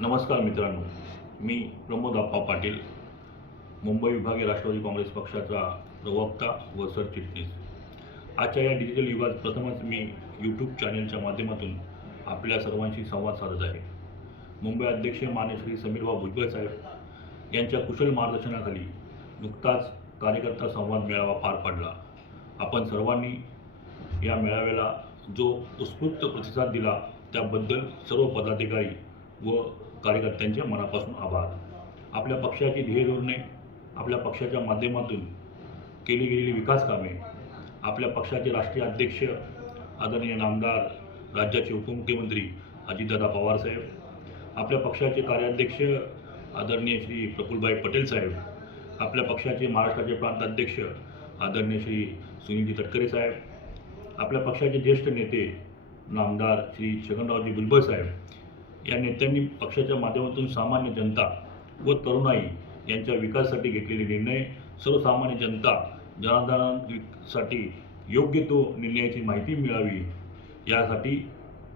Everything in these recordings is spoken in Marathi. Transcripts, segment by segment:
नमस्कार मित्रांनो, मी प्रमोद आप्पा पाटील, मुंबई विभागीय राष्ट्रवादी काँग्रेस पक्षाचा प्रवक्ता व सरचिटणीस. आजच्या या डिजिटल युगात प्रथमच मी यूट्यूब चॅनलच्या माध्यमातून आपल्या सर्वांशी संवाद साधत आहे. मुंबई अध्यक्ष मान्य श्री समीरभाऊ भुजबळ साहेब यांच्या कुशल मार्गदर्शनाखाली नुकताच कार्यकर्ता संवाद मेळावा पार पडला. आपण सर्वांनी या मेळाव्याला जो उत्स्फूर्त प्रतिसाद दिला त्याबद्दल सर्व पदाधिकारी व कार्यकर्त्यांचे मनापासून आभार. आपल्या पक्षाची ध्येय धोरणे, आपल्या पक्षाच्या माध्यमातून केली गेलेली विकास कामे, आपल्या पक्षाचे राष्ट्रीय अध्यक्ष आदरणीय नामदार राज्याचे उपमुख्यमंत्री अजितदादा पवार साहेब, आपल्या पक्षाचे कार्याध्यक्ष आदरणीय श्री प्रफुल्लभाई पटेल साहेब, आपल्या पक्षाचे महाराष्ट्राचे प्रांताध्यक्ष आदरणीय श्री सुनीलजी तटकरे साहेब, आपल्या पक्षाचे ज्येष्ठ नेते नामदार श्री छगनरावजी भुजबळ साहेब या नेत्यांनी पक्षाच्या माध्यमातून सामान्य जनता व तरुणाई यांच्या विकासासाठी घेतलेले निर्णय सर्वसामान्य जनता जनार्दनासाठी योग्य तो निर्णयाची माहिती मिळावी यासाठी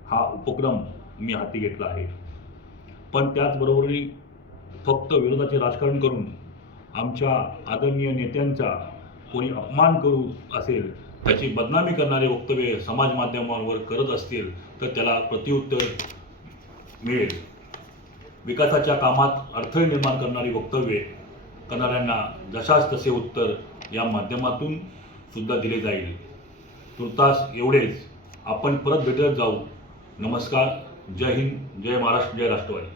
हा उपक्रम मी हाती घेतला आहे. पण त्याचबरोबरीने फक्त विरोधाचे राजकारण करून आमच्या आदरणीय नेत्यांचा कोणी अपमान करू असेल, त्याची बदनामी करणारे वक्तव्य समाज माध्यमांवर करत असतील तर त्याला प्रत्युत्तर मिळेल. विकासाच्या कामात अडथळे निर्माण करणारी वक्तव्ये करणाऱ्यांना जशास तसे उत्तर या माध्यमातून सुद्धा दिले जाईल. तुर्तास एवढेच. आपण परत भेटत जाऊ. नमस्कार. जय हिंद, जय महाराष्ट्र, जय राष्ट्रवादी.